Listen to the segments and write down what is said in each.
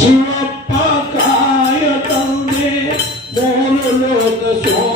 स्वय दो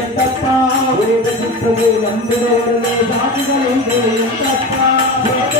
எந்தப்பா வேதனிப்பது நம்பினோடனே சாதிகளை எந்தப்பா